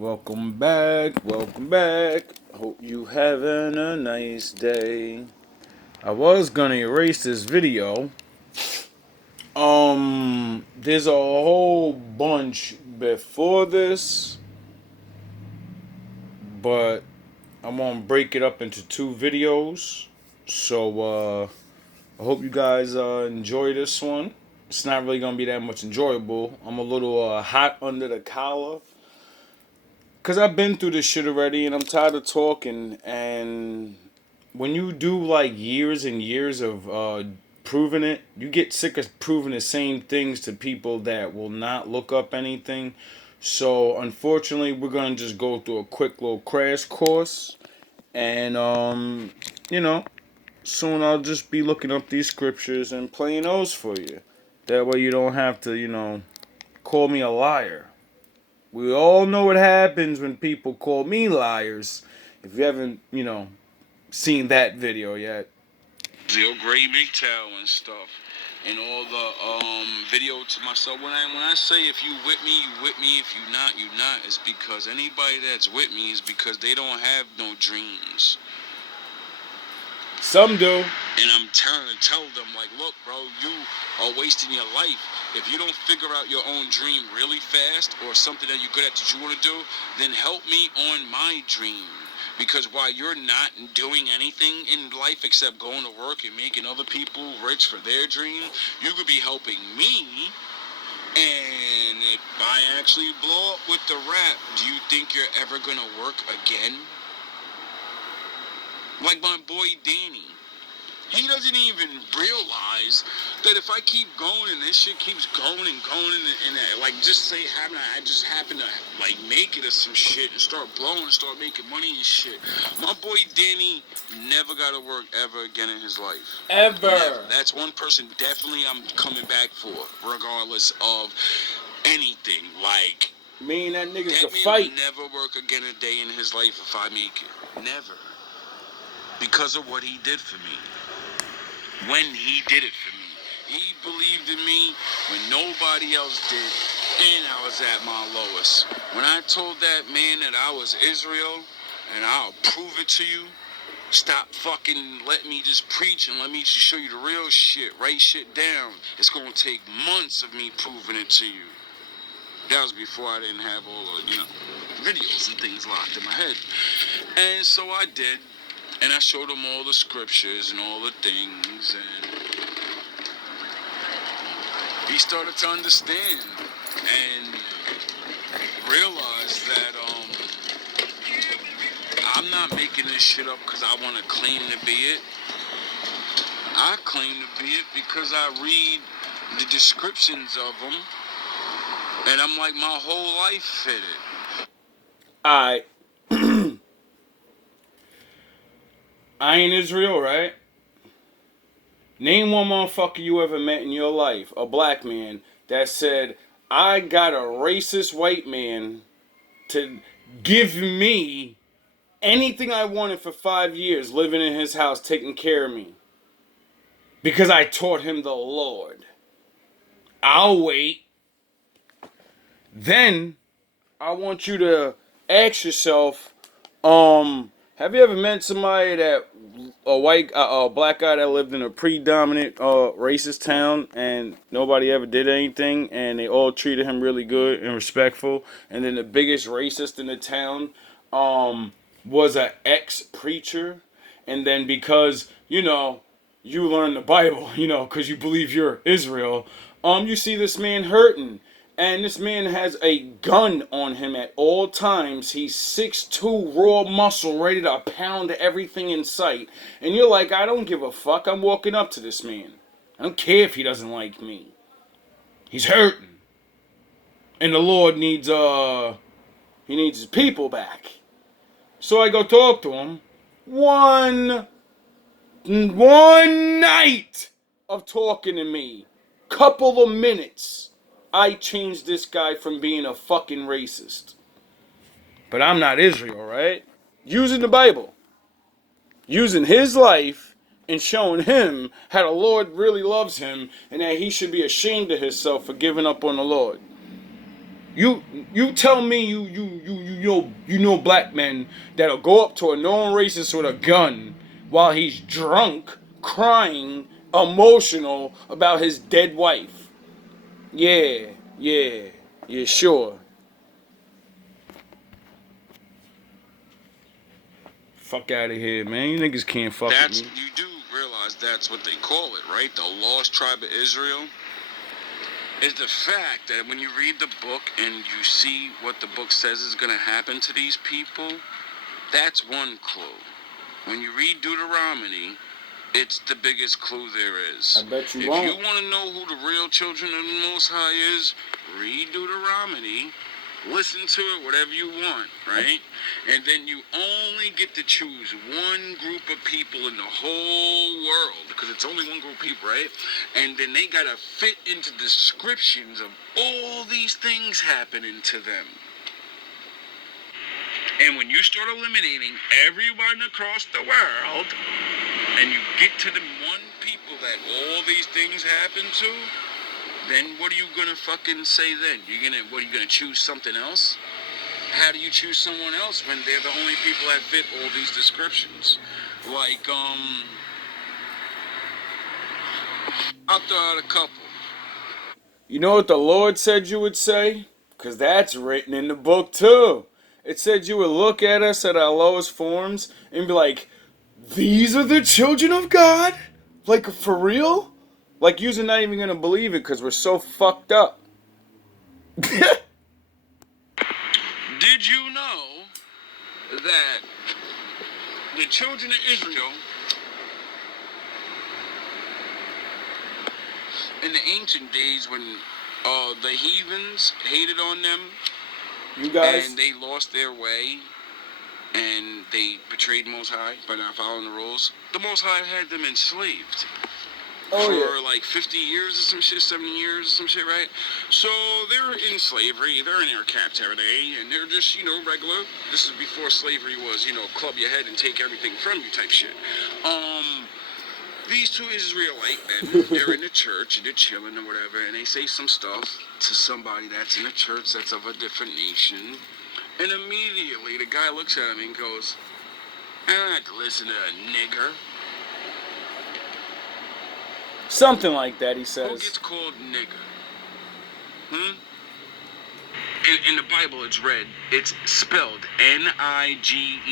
Welcome back, welcome back. Hope you having a nice day. I was gonna erase this video. There's a whole bunch before this, but I'm gonna break it up into two videos. So I hope you guys enjoy this one. It's not really gonna be that much enjoyable. I'm a little hot under the collar. Cause I've been through this shit already, and I'm tired of talking. And when you do like years and years of proving it, you get sick of proving the same things to people that will not look up anything. So unfortunately, we're gonna just go through a quick little crash course, and you know, soon I'll just be looking up these scriptures and playing those for you. That way, you don't have to, call me a liar. We all know what happens when people call me liars. If you haven't, seen that video yet. Real Gray MGTOW and stuff. And all the video to myself. When I say if you with me, you with me. If you not, you not. It's because anybody that's with me is because they don't have no dreams. Some do. And I'm trying to tell them, like, look, bro, you are wasting your life. If you don't figure out your own dream really fast or something that you're good at that you want to do, then help me on my dream. Because while you're not doing anything in life except going to work and making other people rich for their dream, you could be helping me. And if I actually blow up with the rap, do you think you're ever going to work again? Like my boy Danny. He doesn't even realize that if I keep going and this shit keeps going and like just say I just happen to like make it or some shit and start blowing and start making money and shit. My boy Danny never got to work ever again in his life. Ever. Never. That's one person definitely I'm coming back for, regardless of anything. Like, Me and that nigga that could man fight. will never work again a day in his life if I make it. Never. Because of what he did for me. When he did it for me. He believed in me when nobody else did, and I was at my lowest. When I told that man that I was Israel, and I'll prove it to you, stop fucking letting me just preach and let me just show you the real shit, write shit down. It's gonna take months of me proving it to you. That was before I didn't have all the, videos and things locked in my head. And so I did. And I showed him all the scriptures and all the things, and he started to understand and realize that I'm not making this shit up because I want to claim to be it. I claim to be it because I read the descriptions of them, and I'm like, my whole life fit it. Alright. I ain't Israel, right? Name one motherfucker you ever met in your life, a black man, that said, I got a racist white man to give me anything I wanted for 5 years, living in his house, taking care of me. Because I taught him the Lord. I'll wait. Then, I want you to ask yourself, have you ever met somebody that a black guy that lived in a predominant racist town and nobody ever did anything and they all treated him really good and respectful, and then the biggest racist in the town was an ex-preacher, and then because you learn the Bible, because you believe you're Israel, you see this man hurting. And this man has a gun on him at all times. He's 6'2", raw muscle, ready to pound everything in sight. And you're like, I don't give a fuck. I'm walking up to this man. I don't care if he doesn't like me. He's hurting. And the Lord needs his people back. So I go talk to him. One night of talking to me. Couple of minutes. I changed this guy from being a fucking racist. But I'm not Israel, right? Using the Bible. Using his life and showing him how the Lord really loves him and that he should be ashamed of himself for giving up on the Lord. You tell me you know black men that'll go up to a known racist with a gun while he's drunk, crying, emotional about his dead wife. Yeah, yeah, sure. Fuck out of here, man. You niggas can't fuck That's, with me. you do realize that's what they call it, right? The lost tribe of Israel is the fact that when you read the book and you see what the book says is going to happen to these people, that's one clue. When you read Deuteronomy, it's the biggest clue there is. I bet you If won't. you want to know who the real children of the Most High is, read Deuteronomy, listen to it, whatever you want, right? And then you only get to choose one group of people in the whole world, because it's only one group of people, right? And then they got to fit into descriptions of all these things happening to them. And when you start eliminating everyone across the world, and you get to the one people that all these things happen to, then what are you gonna fucking say then? What are you gonna choose something else? How do you choose someone else when they're the only people that fit all these descriptions? Like, I'll throw out a couple. You know what the Lord said you would say? Because that's written in the book too. It said you would look at us at our lowest forms and be like, these are the children of God? Like, for real? Like, you're not even going to believe it because we're so fucked up. Did you know that the children of Israel in the ancient days when the heathens hated on them You guys? and they lost their way and they betrayed Most High by not following the rules, the Most High had them enslaved for like 50 years or some shit, 70 years or some shit, right? So they're in slavery, they're in their captivity, and they're just, regular. This is before slavery was, club your head and take everything from you type shit. These two Israelite men, they're in the church, and they're chilling or whatever, and they say some stuff to somebody that's in the church that's of a different nation, and immediately the guy looks at him and goes, I don't have to listen to a nigger. Something like that, he Who says. gets called nigger? In the Bible, it's spelled Niger.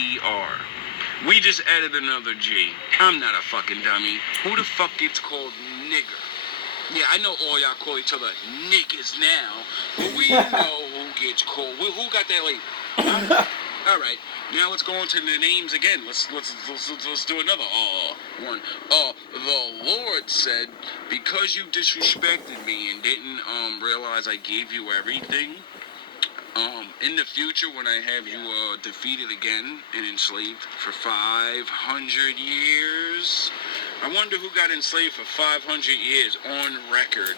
We just added another G. I'm not a fucking dummy. Who the fuck gets called nigger? Yeah, I know all y'all call each other niggas now, but we know who gets called. Who got that label? Huh? All right, now let's go on to the names again. Let's do another one. The Lord said, because you disrespected me and didn't realize I gave you everything. In the future, when I have you defeated again and enslaved for 500 years, I wonder who got enslaved for 500 years on record.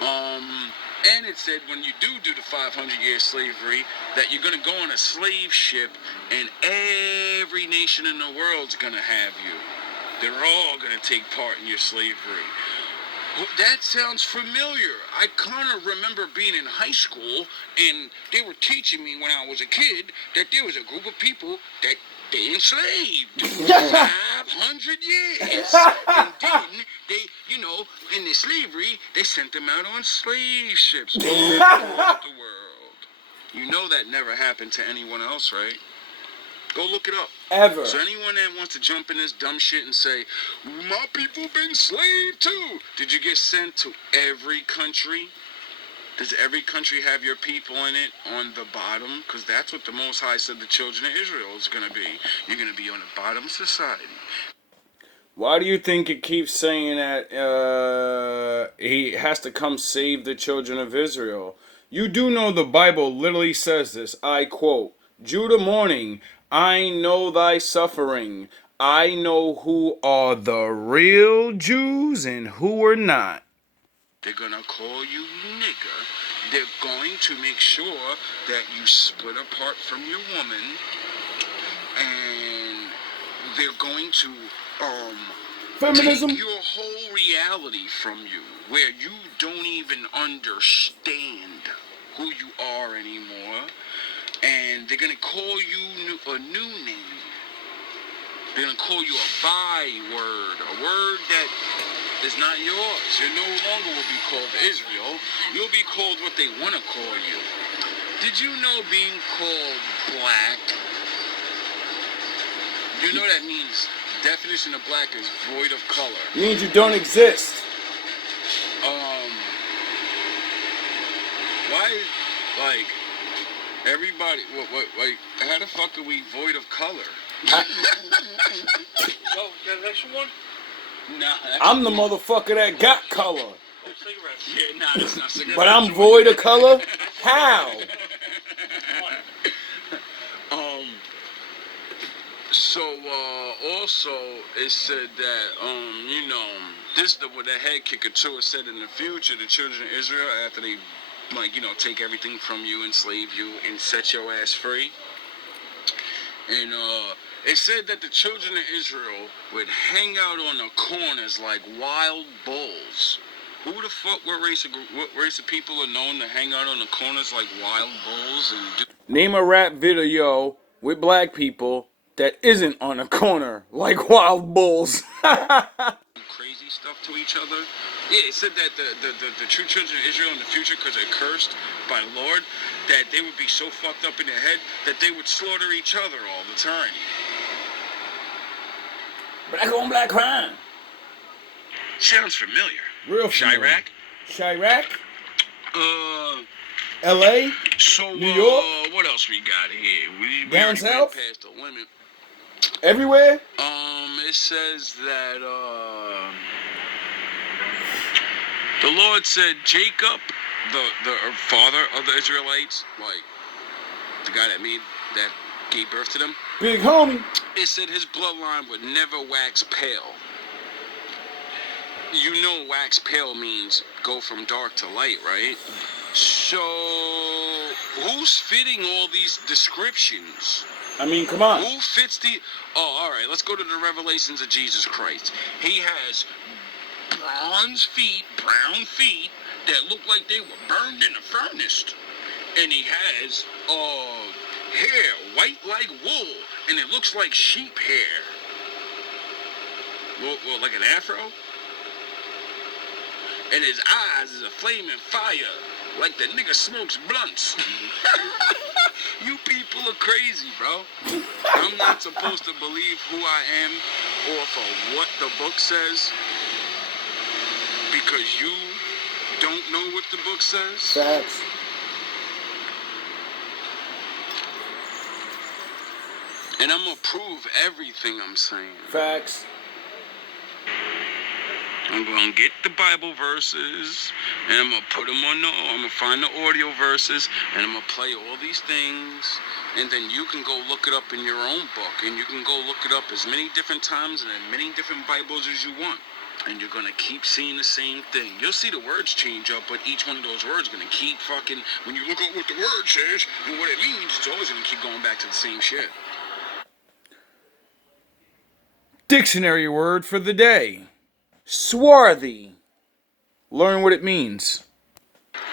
And it said when you do the 500-year slavery, that you're going to go on a slave ship, and every nation in the world's going to have you. They're all going to take part in your slavery. Well, that sounds familiar. I kind of remember being in high school, and they were teaching me when I was a kid that there was a group of people that they enslaved for 500 years. And then they, in the slavery, they sent them out on slave ships all across the world. You know that never happened to anyone else, right? Go look it up. Ever. So anyone that wants to jump in this dumb shit and say, my people been enslaved too. Did you get sent to every country? Does every country have your people in it on the bottom? Because that's what the Most High said the children of Israel is going to be. You're going to be on the bottom society. Why do you think it keeps saying that he has to come save the children of Israel? You do know the Bible literally says this. I quote, Judah mourning, I know thy suffering. I know who are the real Jews and who are not. They're going to call you nigger. They're going to make sure that you split apart from your woman. And they're going to Feminism. take your whole reality from you, where you don't even understand who you are anymore, and they're gonna call you a new name. They're gonna call you a byword, a word that is not yours. You no longer will be called Israel. You'll be called what they want to call you. Did you know being called black? You know that means definition of black is void of color. Means you don't exist. Why, like, everybody, like, how the fuck are we void of color? Oh, the next one? Nah, I'm the motherfucker that got color. Oh, cigarettes. Yeah, nah, that's not cigarette. But I'm void of color? How? So, also, it said that, this the head kicker too. It said in the future, the children of Israel, after they, take everything from you, enslave you, and set your ass free. And, it said that the children of Israel would hang out on the corners like wild bulls. Who the fuck, what race of people are known to hang out on the corners like wild bulls and do Name a rap video with black people that isn't on a corner like wild bulls. crazy stuff to each other? Yeah, it said that the true children of Israel in the future, because they're cursed by the Lord, that they would be so fucked up in their head that they would slaughter each other all the time. Black on black crime. Sounds familiar. Real familiar. Chirac? Chirac? LA? So, New York? What else we got here? We Down already south? went past the limit. Everywhere? It says that, the Lord said Jacob, the father of the Israelites, like, the guy that gave birth to them, Big homie. it said his bloodline would never wax pale. You know wax pale means go from dark to light, right? So, who's fitting all these descriptions? I mean, come on. Who fits the... Oh, all right, let's go to the revelations of Jesus Christ. He has brown feet that look like they were burned in a furnace. And he has hair white like wool, and it looks like sheep hair. Well, like an afro? And his eyes is a flaming fire, like the nigga smokes blunts. You people are crazy, bro. I'm not supposed to believe who I am off of what the book says, because you don't know what the book says. Facts. And I'm gonna prove everything I'm saying. Facts. I'm gonna get the Bible verses, and I'm gonna find the audio verses, and I'm gonna play all these things, and then you can go look it up in your own book, and you can go look it up as many different times and in many different Bibles as you want. And you're gonna keep seeing the same thing. You'll see the words change up, but each one of those words gonna keep fucking, when you look up what the word says and what it means, it's always gonna keep going back to the same shit. Dictionary word for the day. Swarthy. Learn what it means.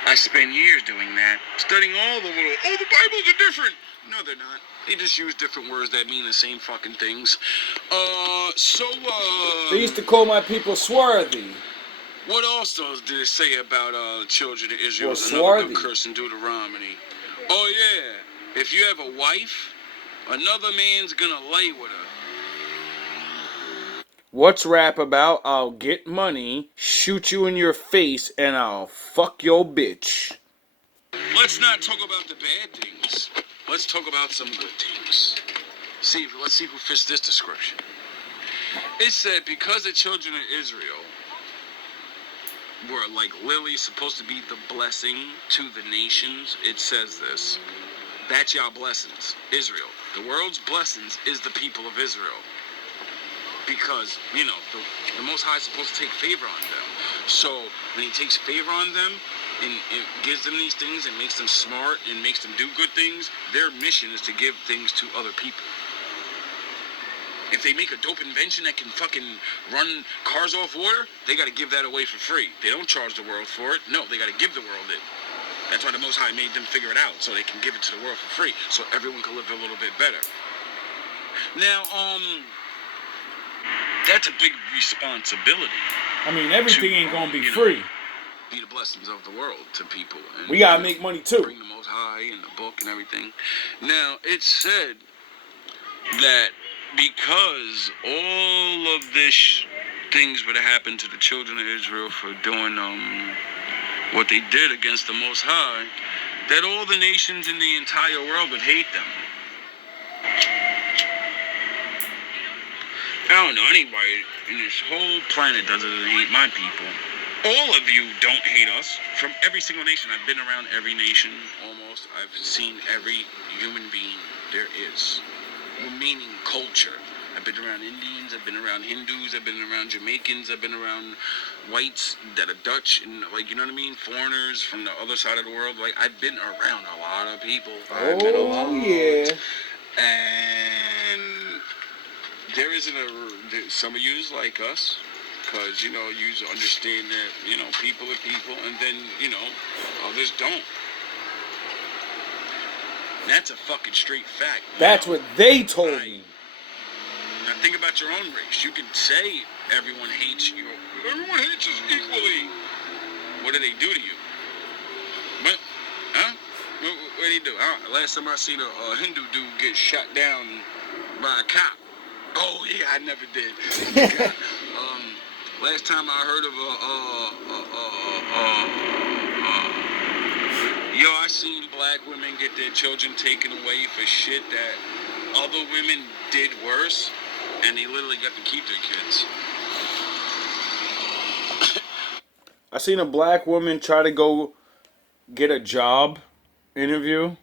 I spent years doing that, studying all the little, the Bibles are different. No, they're not. They just use different words that mean the same fucking things. They used to call my people swarthy. What else did it say about the children of Israel? Well, Another swarthy. good curse in Deuteronomy. Oh, yeah. If you have a wife, another man's gonna lay with her. What's rap about? I'll get money, shoot you in your face, and I'll fuck your bitch. Let's not talk about the bad things. Let's talk about some good things. Let's see who fits this description. It said, because the children of Israel were like lilies, supposed to be the blessing to the nations, it says this. That's y'all blessings, Israel. The world's blessings is the people of Israel. Because, the Most High is supposed to take favor on them. So, when he takes favor on them and gives them these things and makes them smart and makes them do good things, their mission is to give things to other people. If they make a dope invention that can fucking run cars off water, they gotta give that away for free. They don't charge the world for it. No, they gotta give the world it. That's why the Most High made them figure it out, so they can give it to the world for free, so everyone can live a little bit better. Now, that's a big responsibility. I mean, everything ain't gonna be free. Be the blessings of the world to people. And, we gotta make money too. Bring the Most High and the book and everything. Now, it's said that because all of this things would have happened to the children of Israel for doing what they did against the Most High, that all the nations in the entire world would hate them. I don't know anybody in this whole planet doesn't hate my people. All of you don't hate us. From every single nation. I've been around every nation almost. I've seen every human being there is. Meaning culture. I've been around Indians, I've been around Hindus, I've been around Jamaicans, I've been around whites that are Dutch, and like, you know what I mean? Foreigners from the other side of the world. Like, I've been around a lot of people. Oh, yeah. And there isn't some of yous like us, because, you know, you understand that, you know, people are people, and then, you know, others don't. That's a fucking straight fact. That's what they told me. Now think about your own race. You can say everyone hates you. Everyone hates us equally. What do they do to you? What? Huh? What do they do? Last time I seen a Hindu dude get shot down by a cop. Oh yeah, I never did. Last time I heard of I seen black women get their children taken away for shit that other women did worse, and they literally got to keep their kids. I seen a black woman try to go get a job interview.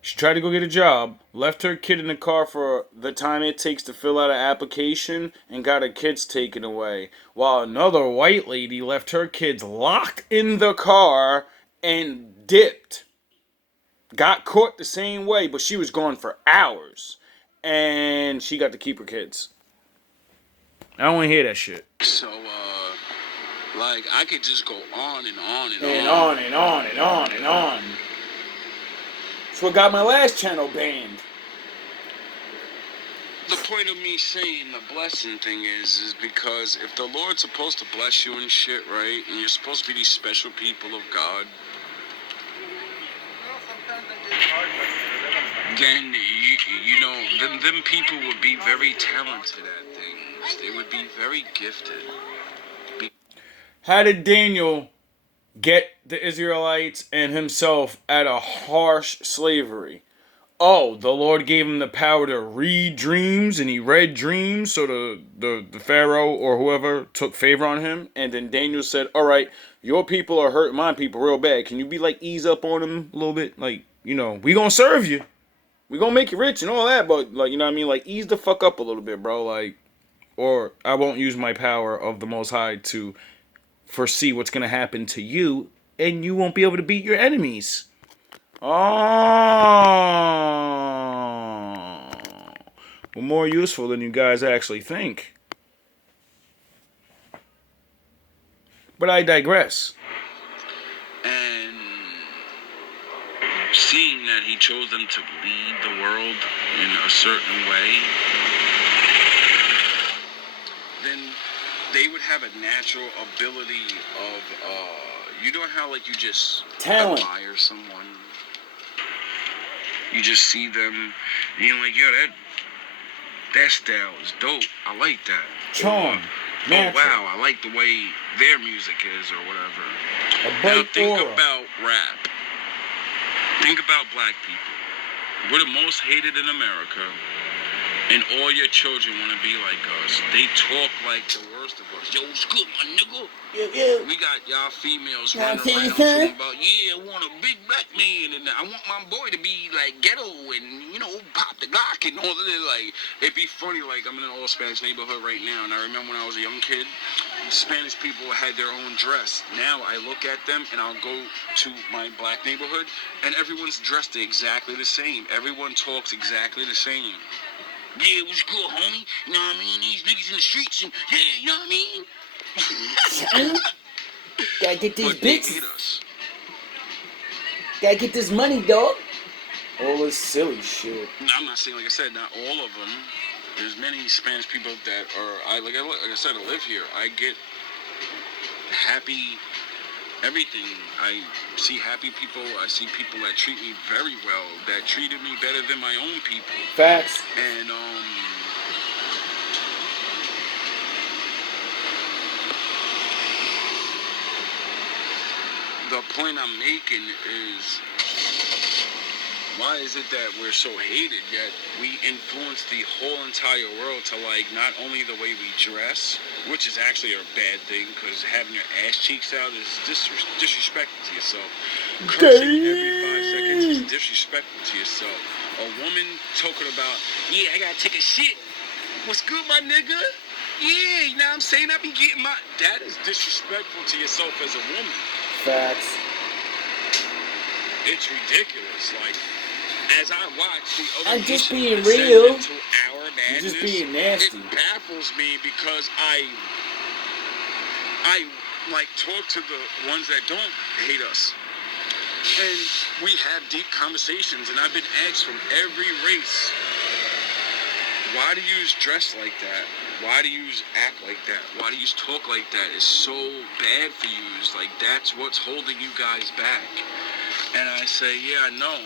She tried to go get a job, left her kid in the car for the time it takes to fill out an application, and got her kids taken away. While another white lady left her kids locked in the car and dipped. Got caught the same way, but she was gone for hours. And she got to keep her kids. I don't want to hear that shit. So, like, I could just go on and on and on. And on and on and on and on. That's what got my last channel banned. The point of me saying the blessing thing is because if the Lord's supposed to bless you and shit, right, and you're supposed to be these special people of God, then, you know, them people would be very talented at things. They would be very gifted. How did Daniel get the Israelites and himself out of harsh slavery? Oh, the Lord gave him the power to read dreams, and he read dreams, so the Pharaoh or whoever took favor on him, and then Daniel said, all right, your people are hurting my people real bad. Can you be like, ease up on them a little bit? Like, you know, we gonna serve you. We gonna make you rich and all that, but, like, you know what I mean? Like, ease the fuck up a little bit, bro. Like, or I won't use my power of the Most High to foresee what's gonna happen to you, and you won't be able to beat your enemies. Oh, we're more useful than you guys actually think. But I digress. And seeing that he chose them to lead the world in a certain way, then they would have a natural ability of, you know how, like, you just talent. Admire someone? You just see them, and you're like, yo, that style is dope. I like that. Charm. Oh, wow, I like the way their music is, or whatever. Now, think about rap. Think about black people. We're the most hated in America, and all your children want to be like us. They talk like the worst of us. Yo, what's good, my nigga? Yeah. We got y'all females running around talking about, yeah, I want a big black man, and I want my boy to be like ghetto and, you know, pop the Glock and all of that. Like, it'd be funny, like, I'm in an all Spanish neighborhood right now, and I remember when I was a young kid, Spanish people had their own dress. Now I look at them and I'll go to my black neighborhood, and everyone's dressed exactly the same. Everyone talks exactly the same. Yeah, what's good, homie? You know what I mean? These niggas in the streets, and yeah, you know what I mean? Gotta get these But they bitches. hate us. Gotta get this money, dog. All this silly shit. I'm not saying, like I said, not all of them. There's many Spanish people that are, like I said, I live here. I get happy everything. I see happy people. I see people that treat me very well, that treated me better than my own people. Facts. And, the point I'm making is, why is it that we're so hated, yet we influence the whole entire world to, like, not only the way we dress, which is actually a bad thing, because having your ass cheeks out is disrespectful to yourself. Cursing every 5 seconds is disrespectful to yourself. A woman talking about, yeah, I gotta take a shit. What's good, my nigga? Yeah, you know what I'm saying? I be getting my... That is disrespectful to yourself as a woman. Facts. It's ridiculous. Like, as I watch the other I'm just nations being descend real. into our madness, You're just being nasty. it baffles me because I like talk to the ones that don't hate us, and we have deep conversations. And I've been asked from every race, why do you dress like that? Why do you act like that? Why do you talk like that? It's so bad for you. It's like, that's what's holding you guys back. And I say, yeah, I know.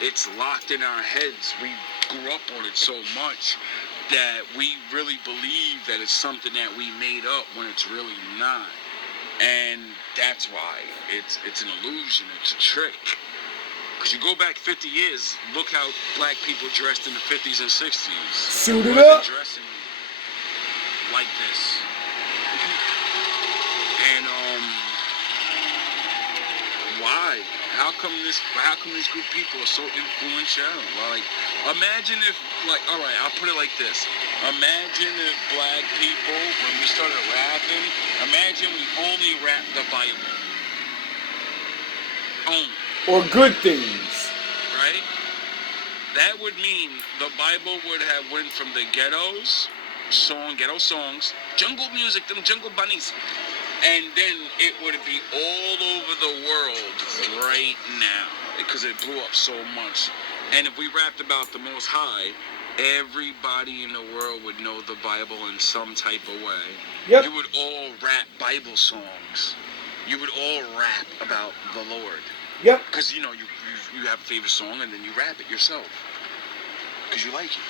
It's locked in our heads. We grew up on it so much that we really believe that it's something that we made up when it's really not. And that's why it's an illusion. It's a trick. Because you go back 50 years, look how black people dressed in the 50s and 60s. Suited Wasn't up. dressing like this. And why? How come this group of people are so influential? Like, imagine if, like, all right, I'll put it like this. Imagine if black people, when we started rapping, imagine we only rap the Bible. Only. Or good things. Right? That would mean the Bible would have went from the ghetto songs, jungle music, them jungle bunnies, and then it would be all over the world right now because it blew up so much. And if we rapped about the Most High, everybody in the world would know the Bible in some type of way. Yep. You would all rap Bible songs. You would all rap about the Lord. Yep. Because, you know, you have a favorite song and then you rap it yourself. Because you like it.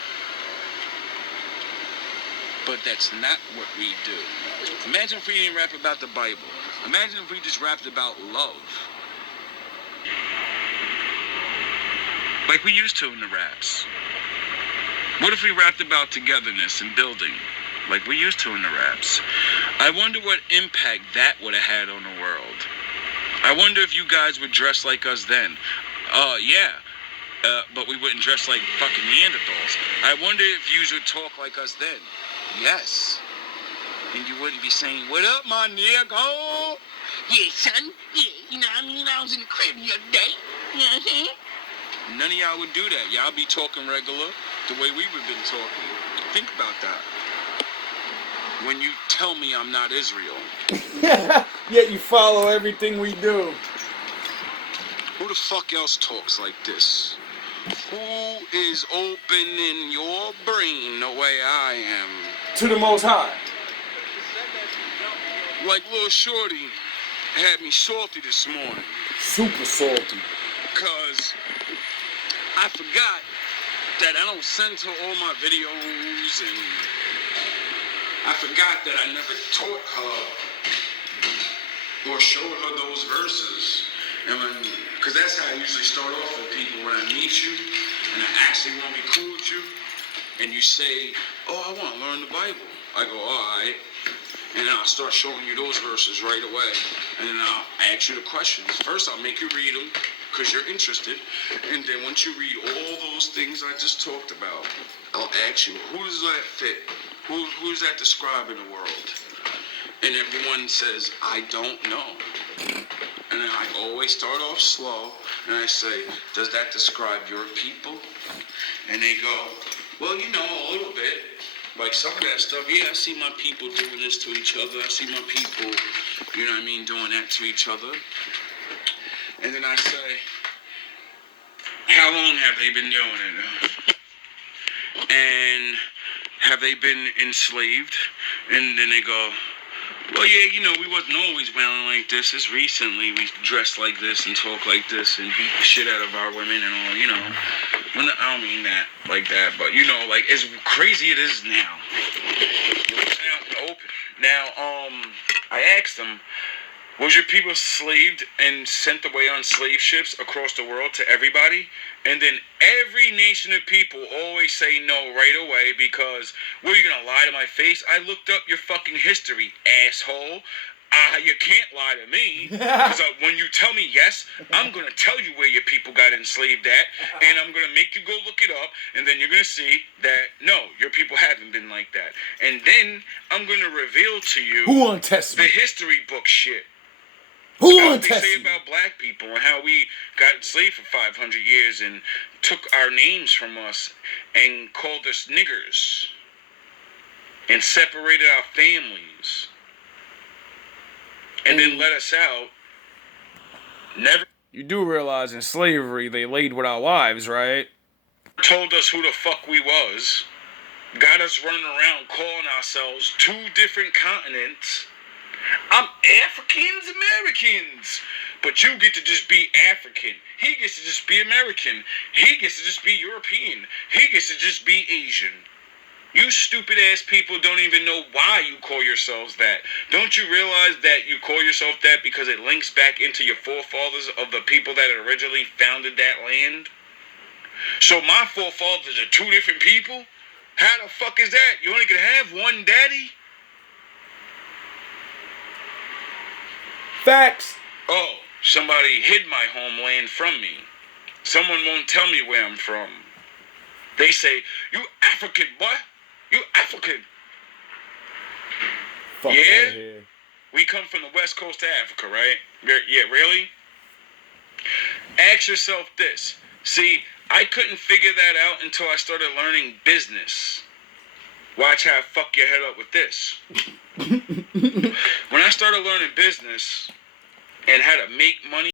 But that's not what we do. Imagine if we didn't rap about the Bible. Imagine if we just rapped about love. Like we used to in the raps. What if we rapped about togetherness and building? Like we used to in the raps. I wonder what impact that would have had on the world. I wonder if you guys would dress like us then. Yeah. But we wouldn't dress like fucking Neanderthals. I wonder if you would talk like us then. Yes. And you wouldn't be saying, what up, my nigga? Yeah, son. Yeah, you know what I mean? I was in the crib the other day. You know what I'm saying? None of y'all would do that. Y'all be talking regular the way we would been talking. Think about that. When you tell me I'm not Israel. Yet you follow everything we do. Who the fuck else talks like this? Who is opening your brain the way I am? To the Most High. Like Lil Shorty had me salty this morning. Super salty. Because I forgot that I don't send her all my videos, and I forgot that I never taught her or showed her those verses. And because that's how I usually start off with people when I meet you and I actually want to be cool with you, and you say, oh, I want to learn the Bible. I go, all right. And then I'll start showing you those verses right away. And then I'll ask you the questions. First, I'll make you read them because you're interested. And then once you read all those things I just talked about, I'll ask you, who does that fit? Who does that describe in the world? And everyone says, I don't know. And then I always start off slow. And I say, does that describe your people? And they go, well, you know, a little bit. Like some of that stuff, yeah, I see my people doing this to each other. I see my people, you know what I mean, doing that to each other. And then I say, how long have they been doing it? And have they been enslaved? And then they go, well, yeah, you know, we wasn't always wearing like this. It's recently we dress like this and talk like this and beat the shit out of our women and all, you know. Well, I don't mean that like that, but, you know, like, as crazy it is now. Now, I asked them, was your people slaved and sent away on slave ships across the world to everybody? And then every nation of people always say no right away because, what, are you going to lie to my face? I looked up your fucking history, asshole. You can't lie to me. Because when you tell me yes, I'm going to tell you where your people got enslaved at. And I'm going to make you go look it up. And then you're going to see that, no, your people haven't been like that. And then I'm going to reveal to you Who wanna test the me? history book shit. Who wanna What they test say me? about black people and how we got enslaved for 500 years and took our names from us and called us niggers and separated our families and then let us out. Never You do realize in slavery they laid with our wives, right? told us who the fuck we was. Got us running around calling ourselves two different continents. I'm Africans Americans. But you get to just be African. He gets to just be American. He gets to just be European. He gets to just be Asian. You stupid ass people don't even know why you call yourselves that. Don't you realize that you call yourself that because it links back into your forefathers of the people that originally founded that land? So my forefathers are two different people? How the fuck is that? You only can have one daddy? Facts. Oh, somebody hid my homeland from me. Someone won't tell me where I'm from. They say, you African, boy. You African. Fuck Yeah? outta here. We come from the west coast of Africa, right? Yeah, really? Ask yourself this. See, I couldn't figure that out until I started learning business. Watch how I fuck your head up with this. When I started learning business and how to make money,